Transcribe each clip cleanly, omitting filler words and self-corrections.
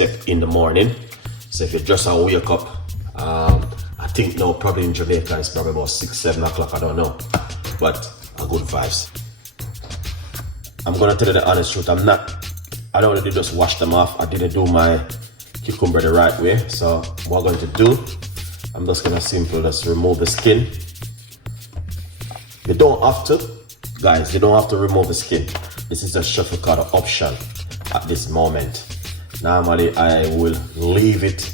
step in the morning. So if you just wake up, I think now probably in Jamaica it's probably about 6, 7 o'clock, I don't know, but a good vibes. I'm gonna tell you the honest truth, I don't really just wash them off. I didn't do my cucumber the right way. So what I'm going to do, I'm just gonna simply just remove the skin. You don't have to, guys, you don't have to remove the skin. This is a Chef Ricardo option at this moment. Normally I will leave it,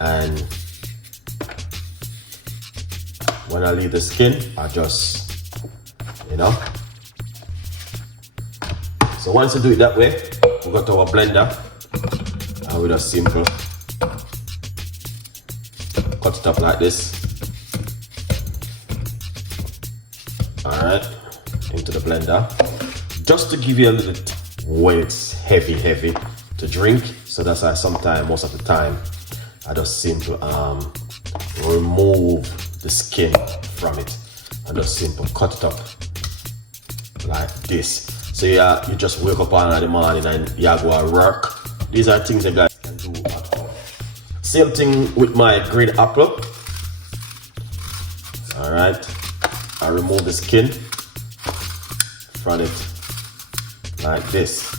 and when I leave the skin, I just, you know. So once you do it that way, we go to our blender and we just simple cut it up like this. Alright, into the blender. Just to give you a little when it's heavy to drink. So that's why sometimes, most of the time, I just simply remove the skin from it and just simple cut it up like this. So yeah, you just wake up on in the morning and you go and work. These are things that guys can do at home. Same thing with my green apple. Alright, I remove the skin from it like this.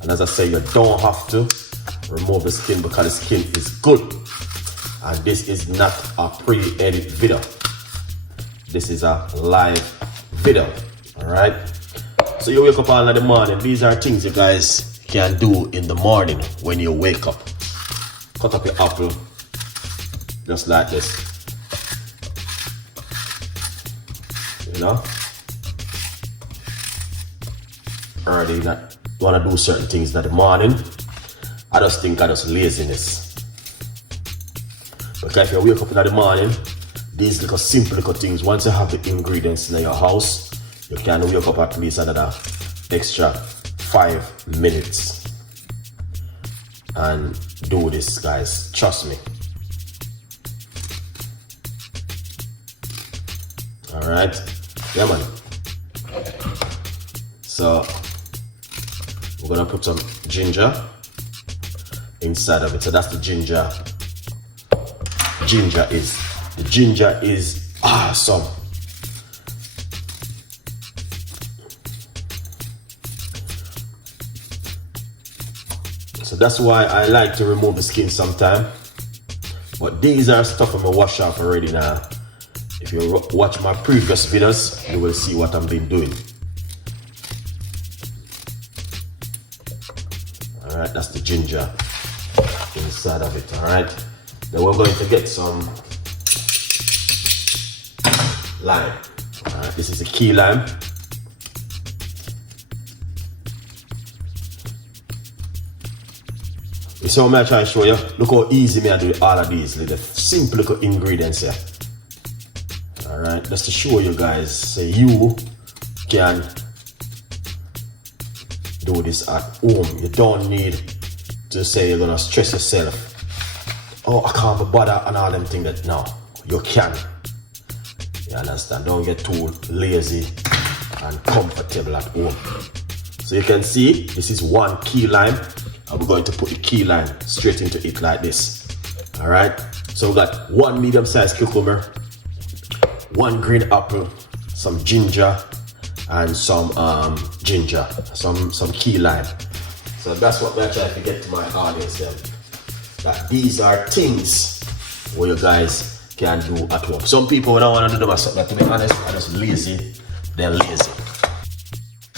And as I say, you don't have to remove the skin because the skin is good. And this is not a pre-edit video. This is a live video. Alright. So you wake up all in the morning. These are things you guys can do in the morning when you wake up. Cut up your apple just like this. You know? Already not want to do certain things in the morning. I just think I just laziness. Because if you wake up in the morning, these little simple little things, once you have the ingredients in your house, you can wake up at least another extra 5 minutes and do this, guys. Trust me. Alright. Yeah, man. So we're gonna put some ginger inside of it. So that's the ginger. The ginger is awesome. So that's why I like to remove the skin sometime. But these are stuff I'm gonna wash off already now. If you watch my previous videos, you will see what I've been doing. Alright, that's the ginger inside of it, alright? Then we're going to get some lime. Alright, this is a key lime. You see how I try to show you? Look how easy me I do all of these little simple little ingredients here. Alright, just to show you guys so you can do this at home. You don't need to say you're gonna stress yourself. Oh, I can't be bothered and all them things that no, you can. You understand? Don't get too lazy and comfortable at home. So you can see this is 1 key lime. And we're going to put the key lime straight into it like this. Alright. So we got 1 medium-sized cucumber, 1 green apple, some ginger, and some some key lime. So that's what I try to get to my audience then. That these are things where you guys can do at home. Some people don't want to do them as something, to be honest, are just lazy. They're lazy.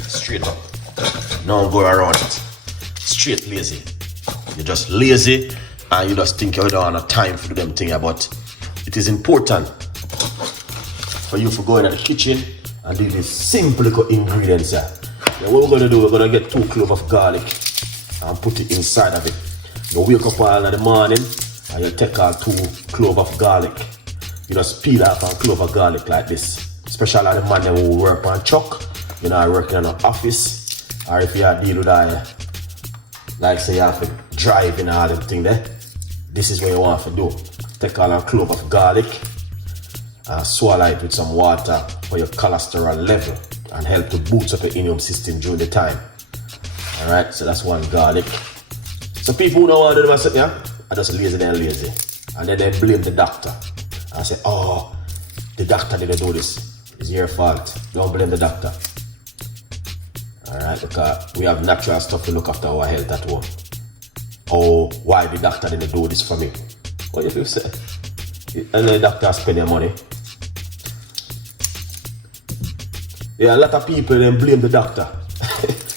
Straight up. No go around it. Straight lazy. You're just lazy and you just think you don't have time for them things, but it is important for you to go in the kitchen and do these simple little ingredients here. Then what we're going to do, we're going to get 2 cloves of garlic and put it inside of it. You wake up all in the morning and you take out 2 cloves of garlic. You just peel off a clove of garlic like this. Especially the man who work on truck, you know, working in an office, or if you deal with like say you have to drive in all them thing there. This is what you want to do. Take all a clove of garlic and swallow it with some water for your cholesterol level and help to boost up your immune system during the time. Alright, so that's 1 garlic. So people who don't want to do myself, yeah, I just lazy and lazy. And then they blame the doctor. And I say, oh, the doctor didn't do this. It's your fault. Don't blame the doctor. Alright, because we have natural stuff to look after our health at home. Oh, why the doctor didn't do this for me? What if you say? And the doctor spend your money. Yeah, a lot of people then blame the doctor.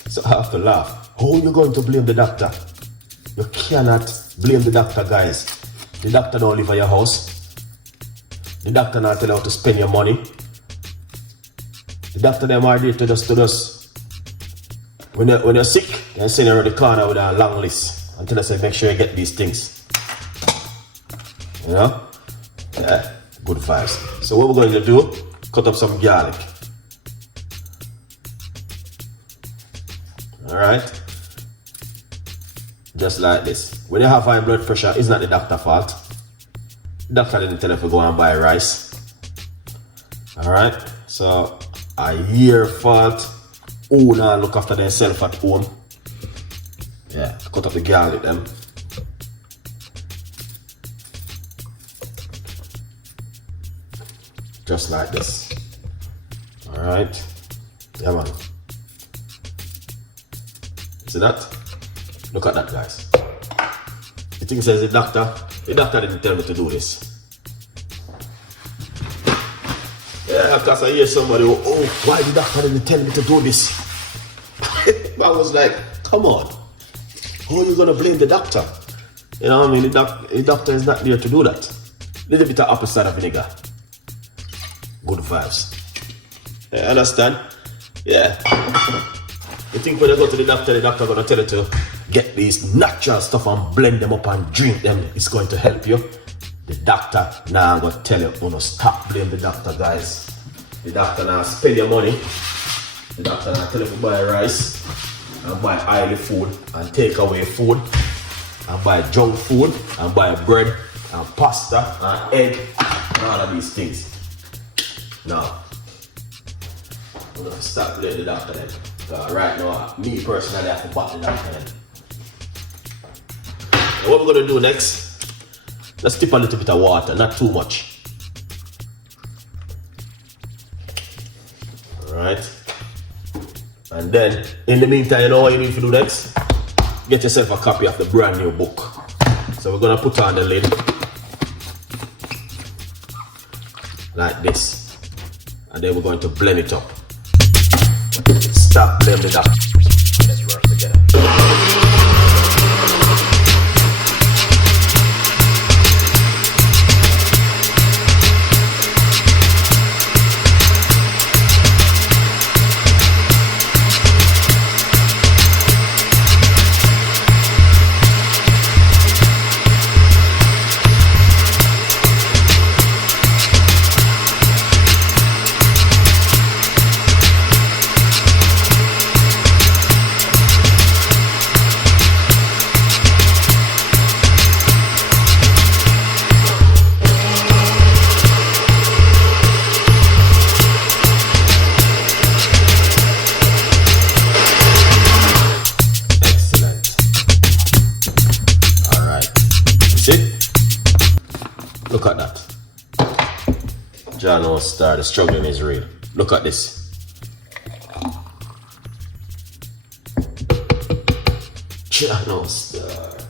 So I have to laugh. How are you going to blame the doctor? You cannot blame the doctor, guys. The doctor don't live at your house. The doctor not tell you how to spend your money. The doctor them are there to just when you're sick, they send you around the corner with a long list until I say make sure you get these things. You know? Yeah, good vibes. So what we're going to do, cut up some garlic. Alright? Just like this. When you have high blood pressure, it's not the doctor's fault. The doctor didn't tell you to go and buy rice. Alright? So, your fault. Who now look after themselves at home. Yeah, cut up the garlic them. Just like this. Alright? Yeah, man. See that? Look at that, guys. The thing says the doctor didn't tell me to do this. Yeah, because I hear somebody, oh, why the doctor didn't tell me to do this? I was like, come on. How are you going to blame the doctor? You know what I mean? The doctor is not there to do that. Little bit of apple cider vinegar. Good vibes. You understand? Yeah. You think when you go to the doctor going to tell you to get these natural stuff and blend them up and drink them, it's going to help you. The doctor now going to tell you, oh no, stop blaming the doctor, guys. The doctor now spend your money. The doctor now tell you to buy rice and buy oily food and take away food and buy junk food and buy bread and pasta and egg and all of these things. Now, I'm going to stop blaming the doctor then. Right now, me personally, I have to back the doctor then. Now what we're going to do next, let's dip a little bit of water, not too much. Alright. And then, in the meantime, you know what you need to do next? Get yourself a copy of the brand new book. So we're going to put on the lid. Like this. And then we're going to blend it up. Stop blaming the doctor. Let's work together. Look at that. John will start. The struggling is real. Look at this. John will start.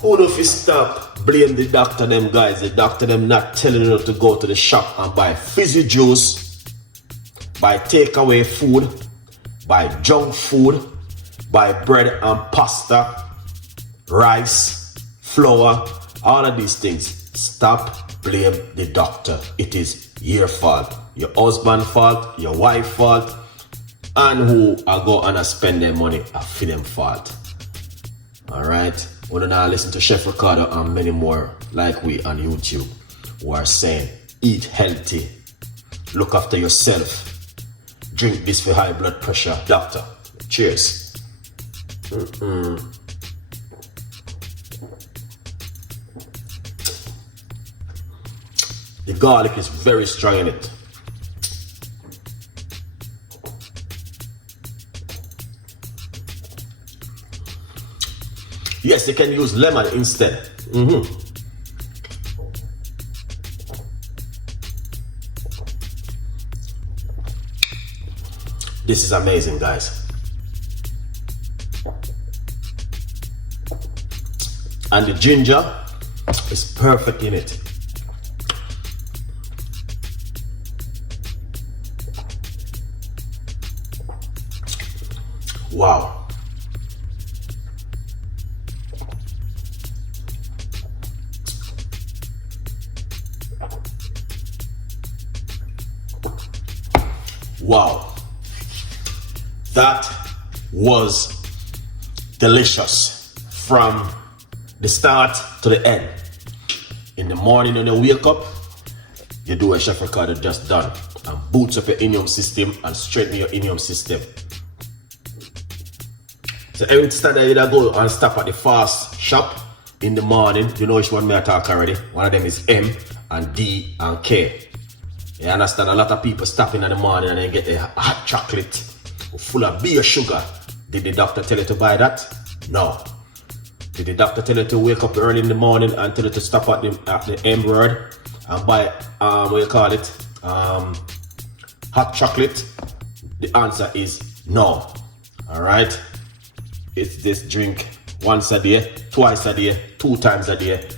Who know if you stop blame the doctor them guys? The doctor them not telling you to go to the shop and buy fizzy juice, buy takeaway food, buy junk food, buy bread and pasta, rice, flour, all of these things. Stop blame the doctor. It is your fault, your husband fault, your wife fault, and who are go and spend their money are for them fault. Alright, we're now listen to Chef Ricardo and many more like we on YouTube who are saying eat healthy, look after yourself, drink this for high blood pressure. Doctor, cheers. The garlic is very strong in it. Yes, you can use lemon instead. This is amazing, guys. And the ginger is perfect in it. Wow. Wow. That was delicious from the start to the end. In the morning when you wake up, you do what Chef Ricardo just done and boots up your immune system and strengthen your immune system. So every time you go and stop at the fast shop in the morning, you know which one may I talk already. One of them is M and D and K. You understand? A lot of people stopping in the morning and they get a hot chocolate full of beer sugar. Did the doctor tell you to buy that? No. Did the doctor tell you to wake up early in the morning and tell you to stop at the M word and buy what you call it? Hot chocolate? The answer is no. Alright? It's this drink once a day, twice a day, 2 times a day.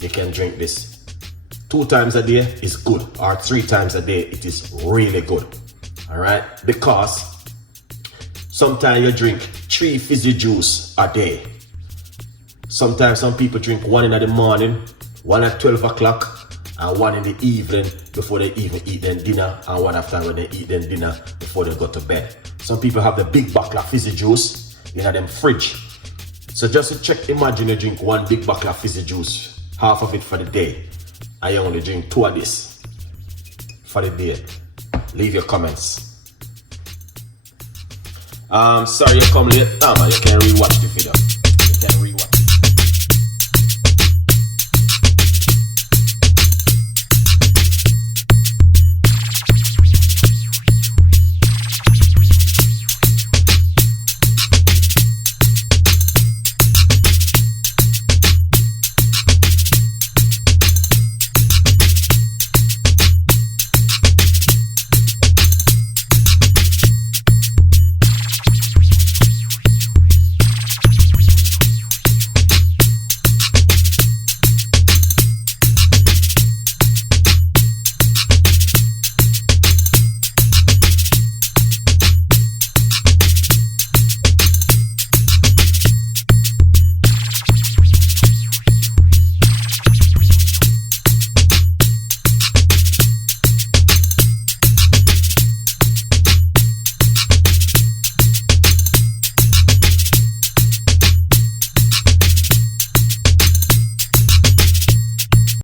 You can drink this. 2 times a day is good, or 3 times a day it is really good. Alright? Because sometimes you drink 3 fizzy juice a day. Sometimes some people drink 1 in the morning, 1 at 12 o'clock, and 1 in the evening before they even eat their dinner, and 1 after when they eat their dinner before they go to bed. Some people have the big bottle of fizzy juice in them fridge. So just to check, imagine you drink 1 big bottle of fizzy juice, half of it for the day, and you only drink 2 of this for the day. Leave your comments. Sorry you come late. Man, you can rewatch the video.